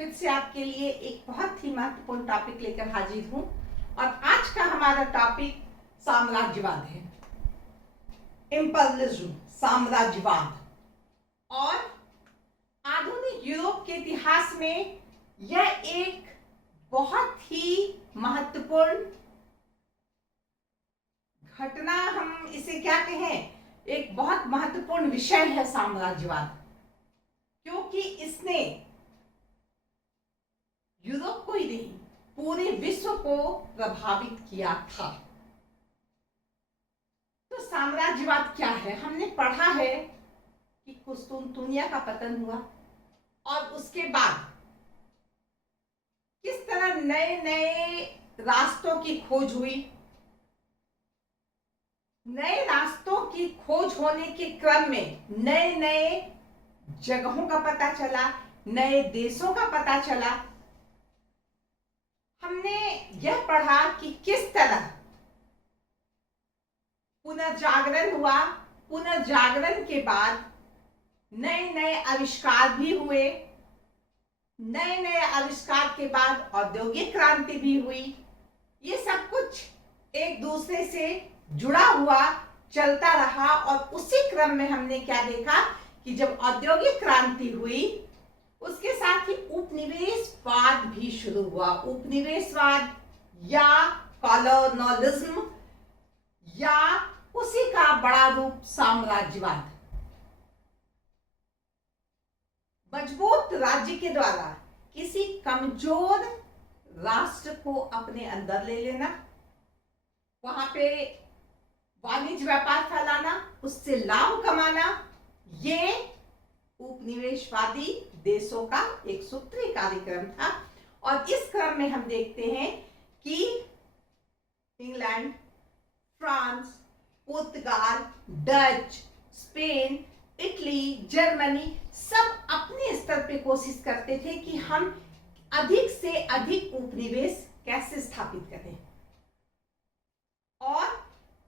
फिर से आपके लिए एक बहुत ही महत्वपूर्ण टॉपिक लेकर हाजिर हूं और आज का हमारा टॉपिक साम्राज्यवाद है। इम्पीरियलिज्म, साम्राज्यवाद। और आधुनिक यूरोप के इतिहास में यह एक बहुत ही महत्वपूर्ण घटना, हम इसे क्या कहें, एक बहुत महत्वपूर्ण विषय है साम्राज्यवाद, क्योंकि इसने यूरोप को ही नहीं पूरे विश्व को प्रभावित किया था। तो साम्राज्यवाद क्या है? हमने पढ़ा है कि कुस्तुनतुनिया का पतन हुआ और उसके बाद किस तरह नए नए रास्तों की खोज हुई। नए रास्तों की खोज होने के क्रम में नए नए जगहों का पता चला, नए देशों का पता चला। हमने यह पढ़ा कि किस तरह पुनर्जागरण हुआ, पुनर्जागरण के बाद नए नए आविष्कार भी हुए, नए नए आविष्कार के बाद औद्योगिक क्रांति भी हुई। ये सब कुछ एक दूसरे से जुड़ा हुआ चलता रहा और उसी क्रम में हमने क्या देखा कि जब औद्योगिक क्रांति हुई उसके साथ ही उपनिवेशवाद भी शुरू हुआ। उपनिवेशवाद या कॉलोनियलिज्म या उसी का बड़ा रूप साम्राज्यवाद। मजबूत राज्य के द्वारा किसी कमजोर राष्ट्र को अपने अंदर ले लेना, वहां पे वाणिज्य व्यापार फैलाना, उससे लाभ कमाना, ये उपनिवेशवादी देशों का एक सूत्रीय कार्यक्रम था। और इस क्रम में हम देखते हैं कि इंग्लैंड, फ्रांस, पुर्तगाल, डच, स्पेन, इटली, जर्मनी सब अपने स्तर पे कोशिश करते थे कि हम अधिक से अधिक उपनिवेश कैसे स्थापित करें। और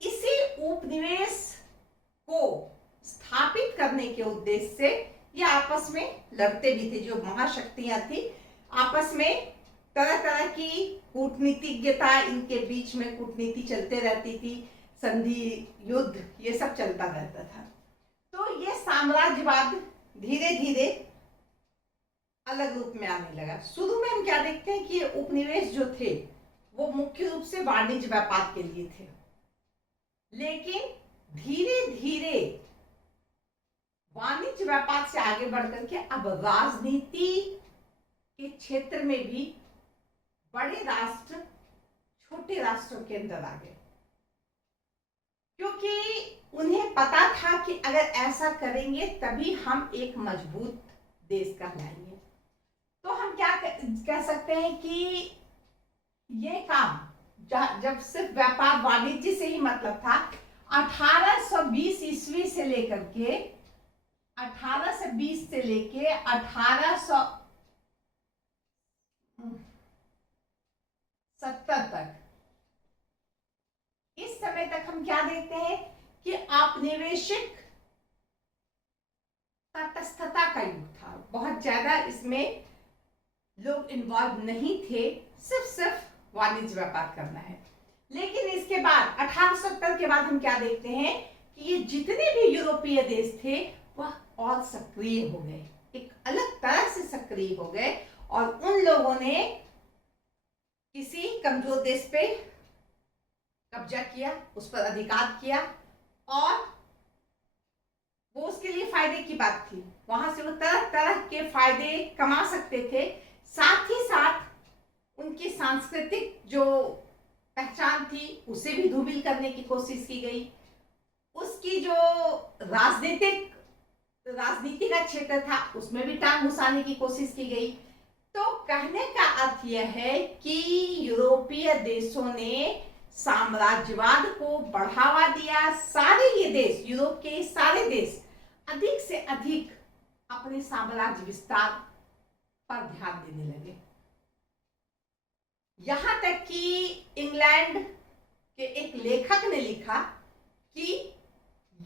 इसी उपनिवेश को स्थापित करने के उद्देश्य से ये आपस में लड़ते भी थे। जो महाशक्तियां थी आपस में तरह तरह की कूटनीतिज्ञता, इनके बीच में कूटनीति चलते रहती थी, संधि, युद्ध, ये सब चलता रहता था। तो ये साम्राज्यवाद धीरे धीरे अलग रूप में आने लगा। शुरू में हम क्या देखते हैं कि ये उपनिवेश जो थे वो मुख्य रूप से वाणिज्य व्यापार के लिए थे, लेकिन धीरे धीरे वाणिज्य व्यापार से आगे बढ़कर के अब राजनीति के क्षेत्र में भी बड़े राष्ट्र छोटे राष्ट्रों के अंदर आ गए, क्योंकि उन्हें पता था कि अगर ऐसा करेंगे तभी हम एक मजबूत देश कहलाएंगे। तो हम क्या कह सकते हैं कि ये काम जब सिर्फ व्यापार वाणिज्य से ही मतलब था, 1820 ईस्वी से लेकर के 1820 से लेके 1870 तक, इस समय तक हम क्या देखते हैं कि औपनिवेशिक तटस्थता का युग था। बहुत ज्यादा इसमें लोग इन्वॉल्व नहीं थे, सिर्फ वाणिज्य व्यापार करना है। लेकिन इसके बाद 1870 के बाद हम क्या देखते हैं कि ये जितने भी यूरोपीय देश थे वह और सक्रिय हो गए, एक अलग तरह से सक्रिय हो गए और उन लोगों ने किसी कमजोर देश पे कब्जा किया, उस पर अधिकार किया और वो उसके लिए फायदे की बात थी। वहां से वो तरह तरह के फायदे कमा सकते थे। साथ ही साथ उनकी सांस्कृतिक जो पहचान थी उसे भी धूमिल करने की कोशिश की गई। उसकी जो राजनीति का क्षेत्र था उसमें भी टांग घुसाने की कोशिश की गई। तो कहने का अर्थ यह है कि यूरोपीय देशों ने साम्राज्यवाद को बढ़ावा दिया। सारे ये देश, यूरोप के सारे देश अधिक से अधिक अपने साम्राज्य विस्तार पर ध्यान देने लगे। यहां तक कि इंग्लैंड के एक लेखक ने लिखा कि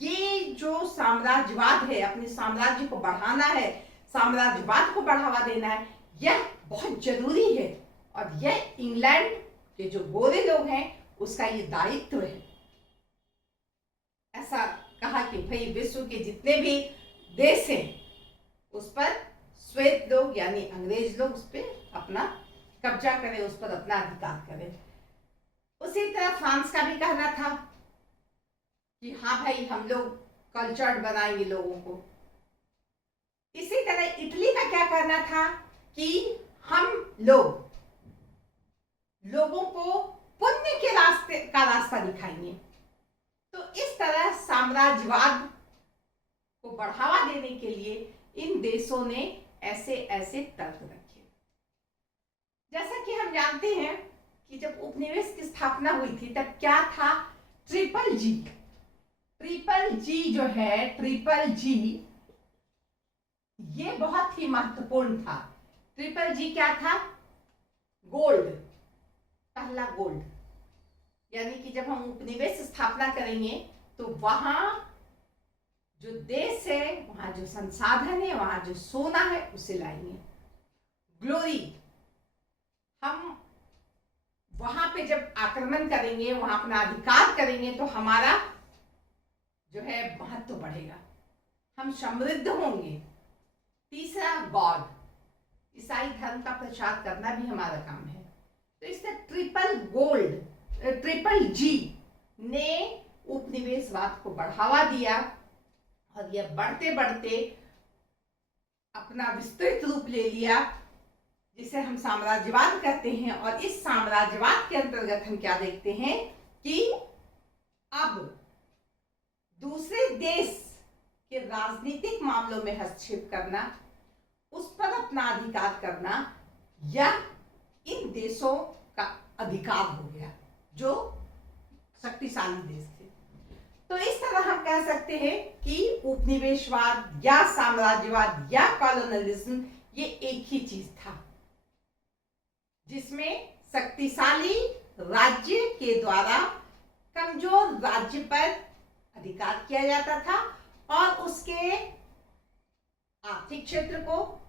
ये जो साम्राज्यवाद है, अपने साम्राज्य को बढ़ाना है, साम्राज्यवाद को बढ़ावा देना है, यह बहुत जरूरी है और यह इंग्लैंड के जो गोरे लोग हैं उसका ये दायित्व है। ऐसा कहा कि भाई विश्व के जितने भी देश हैं उस पर श्वेत लोग यानी अंग्रेज लोग उस पर अपना कब्जा करें, उस पर अपना अधिकार करें। उसी तरह फ्रांस का भी कहना था कि हाँ भाई हम लोग कल्चर्ड बनाएंगे लोगों को। इसी तरह इटली का क्या कहना था कि हम लोगों को पुण्य के रास्ता दिखाएंगे। तो इस तरह साम्राज्यवाद को बढ़ावा देने के लिए इन देशों ने ऐसे ऐसे तर्क रखे। जैसा कि हम जानते हैं कि जब उपनिवेश की स्थापना हुई थी तब क्या था, ट्रिपल जी जो है, ट्रिपल जी ये बहुत ही महत्वपूर्ण था। ट्रिपल जी क्या था, गोल्ड, पहला गोल्ड, यानी कि जब हम उपनिवेश स्थापना करेंगे तो वहां जो देश है, वहां जो संसाधन है, वहां जो सोना है उसे लाएंगे। ग्लोरी, हम वहां पे जब आक्रमण करेंगे, वहां अपना अधिकार करेंगे तो हमारा जो है महत्व बढ़ेगा, हम समृद्ध होंगे। तीसरा गॉड, ईसाई धर्म का प्रचार करना भी हमारा काम है। तो इससे ट्रिपल जी ने उपनिवेशवाद को बढ़ावा दिया और यह बढ़ते बढ़ते अपना विस्तृत रूप ले लिया जिसे हम साम्राज्यवाद कहते हैं। और इस साम्राज्यवाद के अंतर्गत हम क्या देखते हैं कि अब दूसरे देश के राजनीतिक मामलों में हस्तक्षेप करना, उस पर अपना अधिकार करना, यह इन देशों का अधिकार हो गया जो शक्तिशाली देश थे। तो इस तरह हम कह सकते हैं कि उपनिवेशवाद या साम्राज्यवाद या कॉलोनलिज्म ये एक ही चीज था, जिसमें शक्तिशाली राज्य के द्वारा कमजोर राज्य पर अधिकार किया जाता था और उसके आर्थिक क्षेत्र को,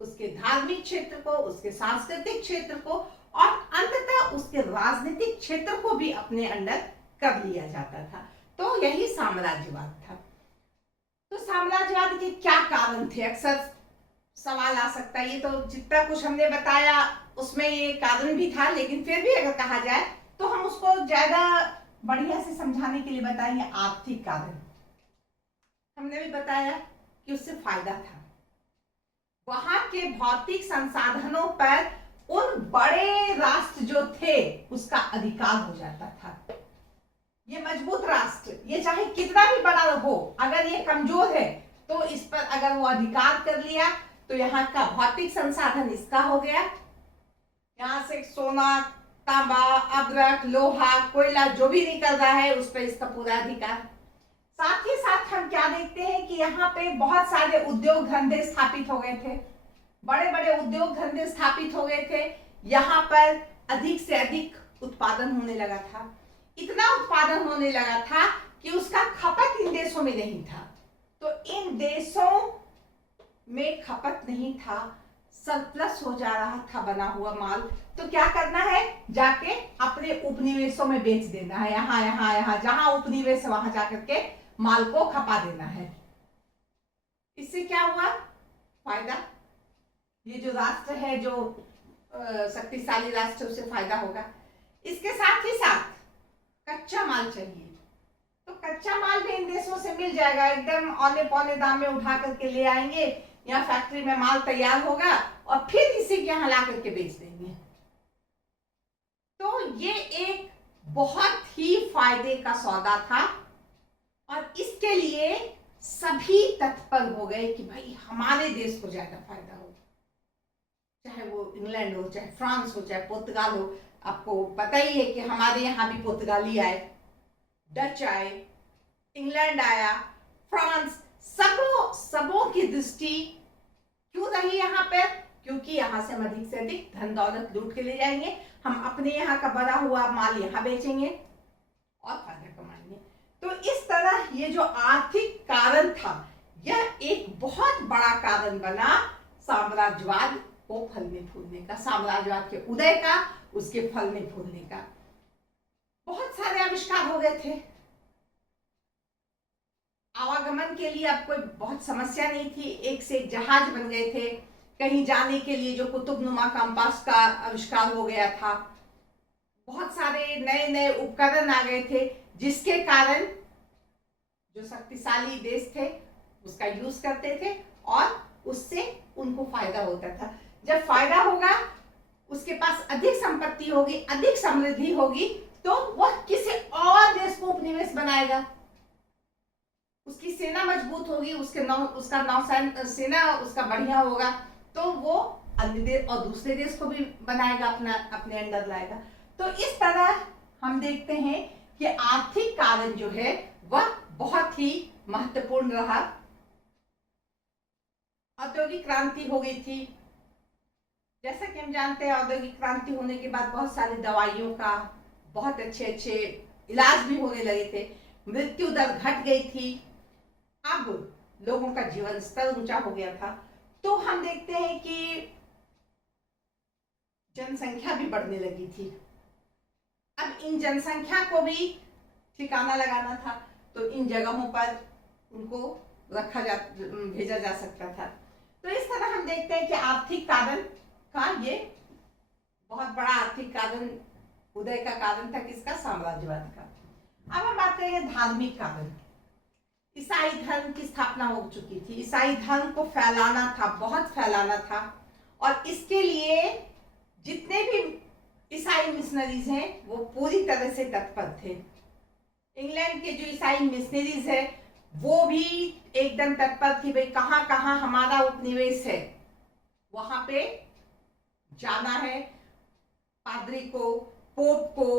उसके धार्मिक क्षेत्र को, उसके सांस्कृतिक क्षेत्र को और अंततः उसके राजनीतिक क्षेत्र को भी अपने अंडर कर लिया जाता था। तो यही साम्राज्यवाद था। तो साम्राज्यवाद के क्या कारण थे, अक्सर सवाल आ सकता है। ये तो जितना कुछ हमने बताया उसमें ये कारण भी था, लेकिन फिर भी अगर कहा जाए तो हम उसको ज्यादा बढ़िया से समझाने के लिए बताएंगे आर्थिक कारण। हमने भी बताया कि उससे फायदा था, वहां के भौतिक संसाधनों पर उन बड़े राष्ट्र जो थे उसका अधिकार हो जाता था। ये मजबूत राष्ट्र, ये चाहे कितना भी बड़ा हो, अगर ये कमजोर है तो इस पर अगर वो अधिकार कर लिया तो यहाँ का भौतिक संसाधन इसका हो गया। यहाँ से सोना, तांबा, अभ्रक, लोहा, कोयला जो भी निकल रहा है उस पर इसका पूरा अधिकार। साथ ही साथ हम क्या देखते हैं कि यहाँ पे बहुत सारे उद्योग धंधे स्थापित हो गए थे, बड़े बड़े उद्योग धंधे स्थापित हो गए थे। यहाँ पर अधिक से अधिक उत्पादन होने लगा था, इतना उत्पादन होने लगा था कि उसका खपत इन देशों में नहीं था। तो इन देशों में खपत नहीं था, सरप्लस हो जा रहा था बना हुआ माल। तो क्या करना है, जाके अपने उपनिवेशों में बेच देना है, यहाँ जहां उपनिवेश है वहां जाकर के माल को खपा देना है। इससे क्या हुआ फायदा, ये जो राष्ट्र है, जो शक्तिशाली राष्ट्र, उसे फायदा होगा। इसके साथ ही साथ कच्चा माल चाहिए, तो कच्चा माल भी इन देशों से मिल जाएगा, एकदम औने पौने दाम में उठा करके ले आएंगे, यहाँ फैक्ट्री में माल तैयार होगा और फिर इसी के यहाँ ला करके बेच देंगे। तो ये एक बहुत ही फायदे का सौदा था और इसके लिए सभी तत्पर हो गए कि भाई हमारे देश को ज्यादा फायदा हो, चाहे वो इंग्लैंड हो, चाहे फ्रांस हो, चाहे पुर्तगाल हो। आपको पता ही है कि हमारे यहाँ भी पुर्तगाली आए, डच आए, इंग्लैंड आया, फ्रांस, सबों की दृष्टि क्यों रही यहाँ पर, क्योंकि यहाँ से हम अधिक से अधिक धन दौलत लूट के ले जाएंगे, हम अपने यहाँ का बना हुआ माल यहाँ बेचेंगे और फायदा कमाएंगे। तो इस तरह ये जो आर्थिक कारण था, यह एक बहुत बड़ा कारण बना साम्राज्यवाद को फलने फूलने का, साम्राज्यवाद के उदय का, उसके फलने फूलने का। बहुत सारे आविष्कार हो गए थे, आवागमन के लिए अब कोई बहुत समस्या नहीं थी, एक से एक जहाज बन गए थे, कहीं जाने के लिए जो कुतुबनुमा कंपास का आविष्कार हो गया था, बहुत सारे नए नए उपकरण आ गए थे, जिसके कारण जो शक्तिशाली देश थे उसका यूज करते थे और उससे उनको फायदा होता था। जब फायदा होगा, उसके पास अधिक संपत्ति होगी, अधिक समृद्धि होगी, तो वह किसी और देश को उपनिवेश बनाएगा, उसकी सेना मजबूत होगी, उसका सेना उसका बढ़िया होगा, तो वो अन्य देश और दूसरे देश को भी बनाएगा, अपने अंडर लाएगा। तो इस तरह हम देखते हैं कि आर्थिक कारण जो है वह बहुत ही महत्वपूर्ण रहा। औद्योगिक क्रांति हो गई थी, जैसा कि हम जानते हैं औद्योगिक क्रांति होने के बाद बहुत सारी दवाइयों का बहुत अच्छे अच्छे इलाज भी होने लगे थे, मृत्यु दर घट गई थी, अब लोगों का जीवन स्तर ऊंचा हो गया था। तो हम देखते हैं कि जनसंख्या भी बढ़ने लगी थी। अब इन जनसंख्या को भी ठिकाना लगाना था, तो इन जगहों पर उनको भेजा जा सकता था। तो इस तरह हम देखते हैं कि आर्थिक कारण का ये बहुत बड़ा आर्थिक कारण, उदय का कारण था किसका? साम्राज्यवाद का। अब हम बात करेंगे धार्मिक कारण। ईसाई धर्म की स्थापना हो चुकी थी, ईसाई धर्म को फैलाना था, बहुत फैलाना था, और इसके लिए जितने भी ईसाई मिशनरीज हैं वो पूरी तरह से तत्पर थे। इंग्लैंड के जो ईसाई मिशनरीज है वो भी एकदम तत्पर थी, भाई कहाँ कहाँ हमारा उपनिवेश है, वहां पे जाना है, पादरी को, पोप को,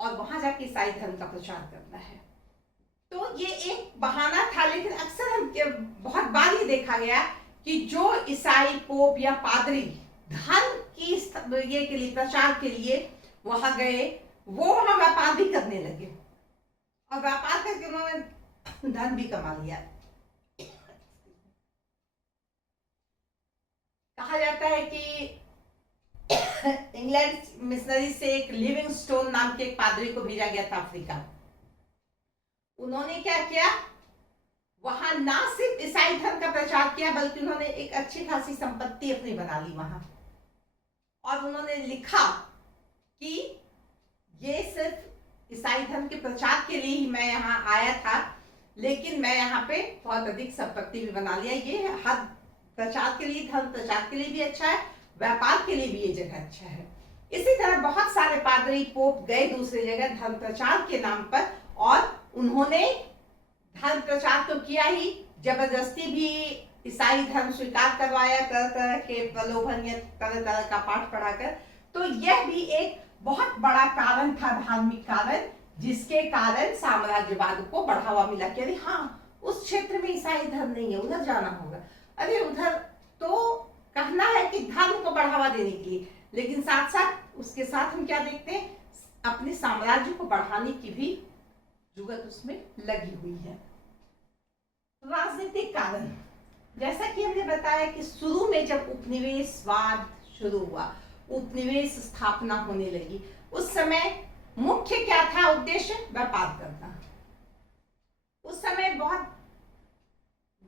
और वहां जाके ईसाई धर्म का प्रचार करना है। तो ये एक बहाना था, लेकिन अक्सर हम बहुत बार ये देखा गया कि जो ईसाई पोप या पादरी धर्म की ये के लिए, प्रचार के लिए वहां गए, वो वहां व्यापार भी करने लगे, और व्यापार करके उन्होंने धन भी कमा लिया। कहा जाता है कि इंग्लैंड मिशनरी से एक लिविंगस्टोन नाम के एक पादरी को भेजा गया था अफ्रीका। उन्होंने क्या किया, वहां ना सिर्फ ईसाई धर्म का प्रचार किया, बल्कि उन्होंने एक अच्छी खासी संपत्ति अपनी बना ली वहां, और उन्होंने लिखा कि ये सिर्फ ईसाई धर्म के प्रचार के लिए ही मैं यहाँ आया था, लेकिन मैं यहाँ पे बहुत अधिक संपत्ति भी बना लिया। ये हर प्रचार के लिए, धर्म प्रचार के लिए भी अच्छा है, व्यापार के लिए भी ये जगह अच्छा है। इसी तरह बहुत सारे पादरी, पोप गए दूसरी जगह धर्म प्रचार के नाम पर, और उन्होंने धर्म प्रचार तो किया ही, जबरदस्ती भी ईसाई धर्म स्वीकार करवाया, तरह तरह के प्रलोभन या तरह तरह का पाठ पढ़ाकर। तो यह भी एक बहुत बड़ा कारण था, धार्मिक कारण, जिसके कारण साम्राज्यवाद को बढ़ावा मिला कि अरे हाँ, उस क्षेत्र में ईसाई धर्म नहीं है, उधर जाना होगा, अरे उधर तो कहना है कि धर्म को बढ़ावा देने के लिए, लेकिन साथ साथ उसके साथ हम क्या देखते हैं, अपने साम्राज्य को बढ़ाने की भी जुगत उसमें लगी हुई है। राजनीतिक कारण, जैसा कि हमने बताया कि शुरू में जब उपनिवेशवाद शुरू हुआ, उपनिवेश स्थापना होने लगी, उस समय मुख्य क्या था उद्देश्य? व्यापार करना। उस समय बहुत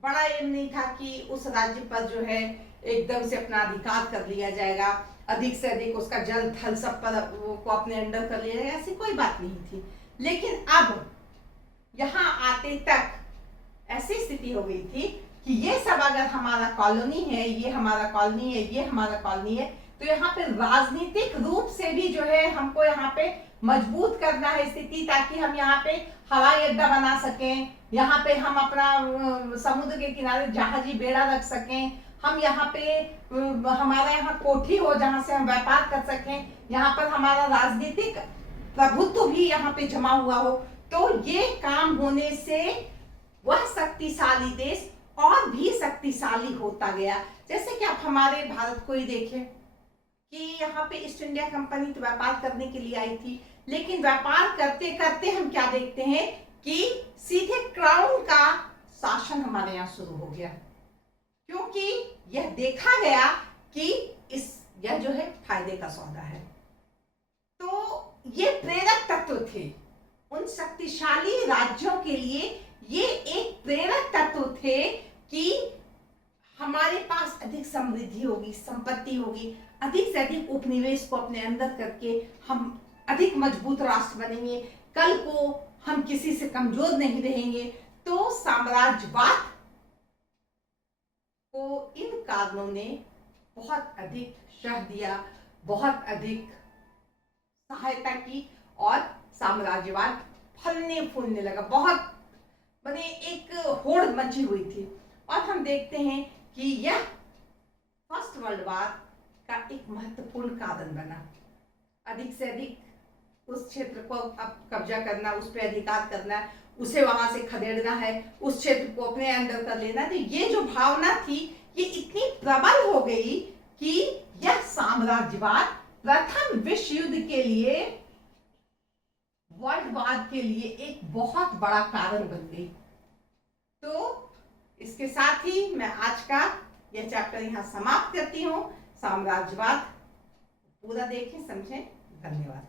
बड़ा एम नहीं था कि उस राज्य पर जो है एकदम से अपना अधिकार कर लिया जाएगा, अधिक से अधिक उसका जल थल सब पर को अपने अंडर कर लिया जाएगा, ऐसी कोई बात नहीं थी। लेकिन अब यहाँ आते तक ऐसी स्थिति हो गई थी कि ये सब अगर हमारा कॉलोनी है, ये हमारा कॉलोनी है, ये हमारा कॉलोनी है, तो यहाँ पे राजनीतिक रूप से भी जो है हमको यहाँ पे मजबूत करना है स्थिति, ताकि हम यहाँ पे हवाई अड्डा बना सकें, यहाँ पे हम अपना समुद्र के किनारे जहाजी बेड़ा रख सकें, हम यहाँ पे हमारा यहाँ कोठी हो जहाँ से हम व्यापार कर सकें, यहाँ पर हमारा राजनीतिक प्रभुत्व भी यहाँ पे जमा हुआ हो। तो ये काम होने से वह शक्तिशाली देश और भी शक्तिशाली होता गया। जैसे कि आप हमारे भारत को ही देखें कि यहाँ पे ईस्ट इंडिया कंपनी तो व्यापार करने के लिए आई थी, लेकिन व्यापार करते करते हम क्या देखते हैं कि सीधे क्राउन का शासन हमारे यहाँ शुरू हो गया, क्योंकि यह देखा गया कि यह जो है फायदे का सौदा है। तो ये प्रेरक तत्व थे उन शक्तिशाली राज्यों के लिए, ये एक प्रेरक तत्व थे कि हमारे पास अधिक समृद्धि होगी, संपत्ति होगी, अधिक से अधिक उपनिवेश को अपने अंदर करके हम अधिक मजबूत राष्ट्र बनेंगे, कल को हम किसी से कमजोर नहीं रहेंगे। तो साम्राज्यवाद को इन कारणों ने बहुत अधिक शह दिया, बहुत अधिक सहायता की और साम्राज्यवाद फलने फूलने लगा, बहुत माने एक होड़ मची हुई थी। और हम देखते हैं कि यह फर्स्ट वर्ल्ड वार का एक महत्वपूर्ण कारण बना। अधिक से अधिक उस क्षेत्र को अब कब्जा करना, उस पर अधिकार करना, उसे वहां से खदेड़ना है, उस क्षेत्र को अपने अंदर कर लेना। तो ये जो भावना थी ये इतनी प्रबल हो गई कि यह साम्राज्यवाद प्रथम विश्व युद्ध के लिए, वर्ल्ड वार के लिए एक बहुत बड़ा कारण बन गई। तो इसके साथ ही मैं आज का यह चैप्टर यहाँ समाप्त करती हूँ। साम्राज्यवाद पूरा देखें, समझें। धन्यवाद।